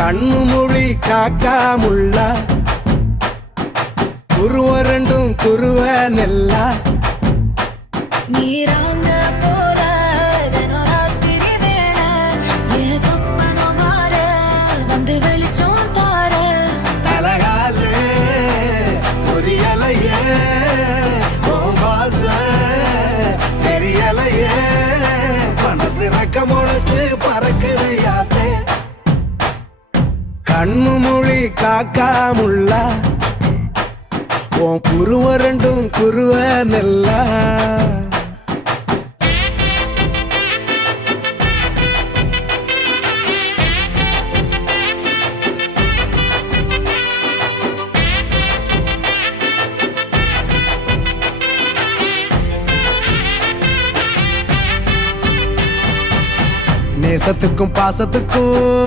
கண்ணு மொழி காக்காமுள்ள குருவ ரெண்டும் குருவ நெல்லா நீராங்க போல தினராத்திரி வேண என் சொப்பனம் மாற வந்து வெளிச்சம் தார தலகாலே பொரியலையே பாச பெரியலையே மனசு ரக்க முளைச்சு பறக்குது யாத்தே கண்ணு மொழி காக்காமுள்ள உன் குருவ ரெண்டும் குருவ நெல்லா நேசத்துக்கும் பாசத்துக்கும்